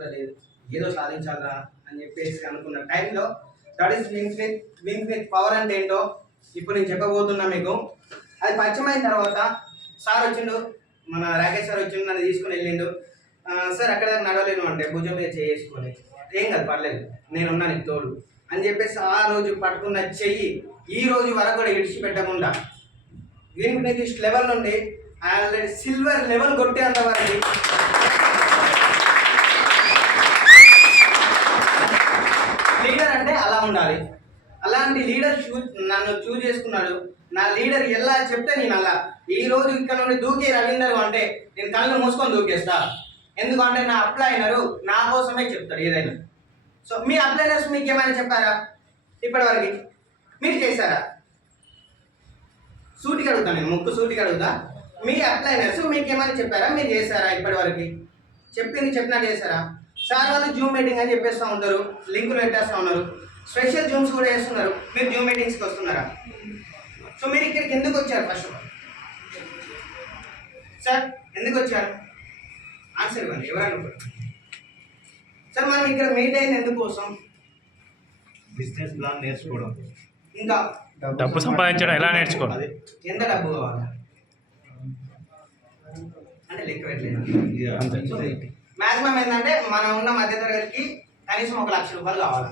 కూడా లేదు. ఏదో సాధించాలరా అని చెప్పేసి అనుకున్న టైంలో that is wins with wing with power అంటే ఏంటో ఇప్పుడు నేను చెప్పబోతున్నా మీకు. అది పరిచయమైన తర్వాత సార్ వచ్చిండు మన రాకేష్ సార్ వచ్చిండు నన్ను తీసుకుని వెళ్ళిండు. సార్ అక్కడ నడవలేను అంటే భుజం మీద చేసుకొని. ఏం కాదు పర్లేదు నేను ఉన్నాను నీకు తోడు. అని చెప్పేసి ఆ రోజు పట్టుకున్న చెయ్యి ఈ రోజు వరకు కూడా విడిచిపెట్టకుండా విన్స్ లెవెల్ నుండి ఆల్రెడీ సిల్వర్ లెవెల్ కొట్టేంత వరకు ఉండాలి. అలాంటి లీడర్ చూ నన్ను చూజ్ చేసుకున్నాడు. నా లీడర్ ఎలా చెప్తే నేను అలా. ఈ రోజు ఇక్కడ నుండి దూకే రవీందర్ అంటే నేను కళ్ళు మూసుకొని దూకేస్తా. ఎందుకంటే నా అప్లైనరు నా కోసమే చెప్తాడు ఏదైనా. సో మీ అప్లైనర్స్ మీకు ఏమైనా చెప్పారా? ఇప్పటివరకు. మీరు చేశారా? సూటికి అడుగుతా నేను ముక్కు సూటికి అడుగుతా మీ అప్లైనర్స్ మీకు ఏమైనా చెప్పారా? మీరు చేశారా ఇప్పటివరకు? చెప్పింది చెప్పినట్టు చేశారా? సార్ వాళ్ళు జూమ్ మీటింగ్ అని చెప్పేస్తూ ఉంటారు. లింకులు పెట్టేస్తూ ఉన్నారు. స్పెషల్ జూమ్స్ కూడా చేస్తున్నారు మీరు జూమ్ మీటింగ్స్కి వస్తున్నారా? సో మీరు ఇక్కడికి ఎందుకు వచ్చారు ఫస్ట్ సార్ ఎందుకు వచ్చారు? ఆన్సర్ ఇవ్వండి ఎవరైనా ఒకరు. సార్ మనం ఇక్కడ మీట్ అయింది ఎందుకోసం? బిజినెస్ ప్లాన్ నేర్చుకోవడం ఇంకా? డబ్బు సంపాదించడం ఎలా నేర్చుకోవాలి? ఎంత డబ్బు కావాలి? అంటే లెక్క పెట్టలేదు. మాక్సిమం ఏంటంటే మనం ఉన్న మధ్యతరగతికి కనీసం ఒక లక్ష రూపాయలు కావాలి.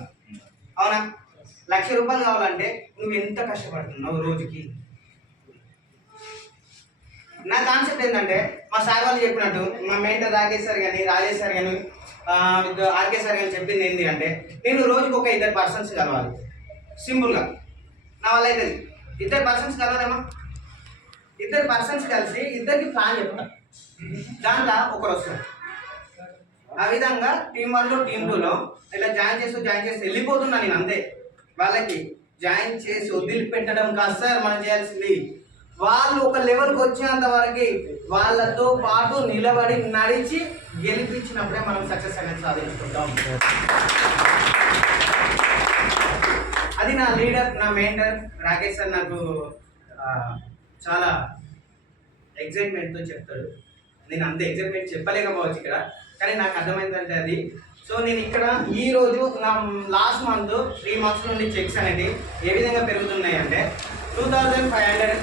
అవునా? లక్ష రూపాయలు కావాలంటే నువ్వు ఎంత కష్టపడుతున్నావు రోజుకి? నా కాన్సెప్ట్ ఏంటంటే మా సార్ వాళ్ళు చెప్పినట్టు మా మెంటర్ రాకేష్ సార్ కానీ రాజేష్ సార్ కానీ ఆర్కే సార్ కానీ చెప్పింది ఏంటి అంటే నేను రోజుకి ఒక ఇద్దరు పర్సన్స్ కలవాలి. సింపుల్గా నా వల్ల అయితే ఇద్దరు పర్సన్స్ కలవాలేమా? ఇద్దరు పర్సన్స్ కలిసి ఇద్దరికి ప్లాన్ చెప్తాను దాంట్లో ఒకరు వస్తారు. ఆ విధంగా టీం వన్లో టీం టూలో ఇలా జాయిన్ చేస్తూ జాయిన్ చేస్తూ వెళ్ళిపోతున్నా నేను అంతే. వాళ్ళకి జాయిన్ చేసి వదిలిపెట్టడం కాదు సార్ మనం చేయాల్సింది. వాళ్ళు ఒక లెవెల్కి వచ్చేంత వరకు వాళ్ళతో పాటు నిలబడి నడిచి గెలిపించినప్పుడే మనం సక్సెస్ అనేది సాధించుకుంటాం. అది నా లీడర్ నా మెంటర్ రాకేష్ సార్ నాకు చాలా ఎగ్జైట్మెంట్తో చెప్తాడు. నేను అంత ఎగ్జైట్మెంట్ చెప్పలేకపోవచ్చు ఇక్కడ కానీ నాకు అర్థమైందంటే అది. సో నేను ఇక్కడ ఈ రోజు నా లాస్ట్ మంత్ త్రీ మంత్స్ నుండి చెక్స్ అనేది ఏ విధంగా పెరుగుతున్నాయి అంటే టూ థౌజండ్ ఫైవ్ హండ్రెడ్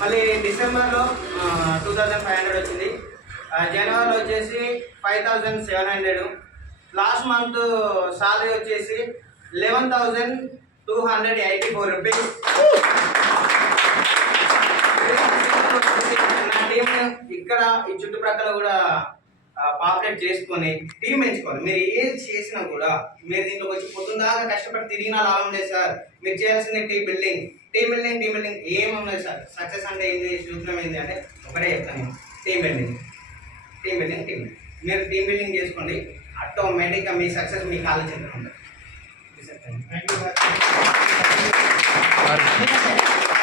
మళ్ళీ డిసెంబర్లో టూ థౌజండ్ ఫైవ్ హండ్రెడ్ వచ్చింది. జనవరిలో వచ్చేసి five thousand seven hundred last month salary వచ్చేసి eleven thousand two hundred eighty four rupees ఇక్కడ ఈ చుట్టుప్రక్కల కూడా పాపులేట్ చేసుకొని టీం పెంచుకోవాలి మీరు ఏది చేసినా కూడా మీరు దీంట్లోకి వచ్చి పొద్దున్నదాకా కష్టపడి తిరిగినా లాభం లేదు సార్. మీరు చేయాల్సింది team building. Team building team building ఏమున్నది సార్. సక్సెస్ అంటే ఏంటి సూత్రం ఏంటి అంటే ఒకటే చెప్తాను team building. Team building team building. మీరు టీం బిల్డింగ్ చేసుకోండి. ఆటోమేటిక్గా మీ సక్సెస్ మీ థ్యాంక్ ఉంటుంది. సార్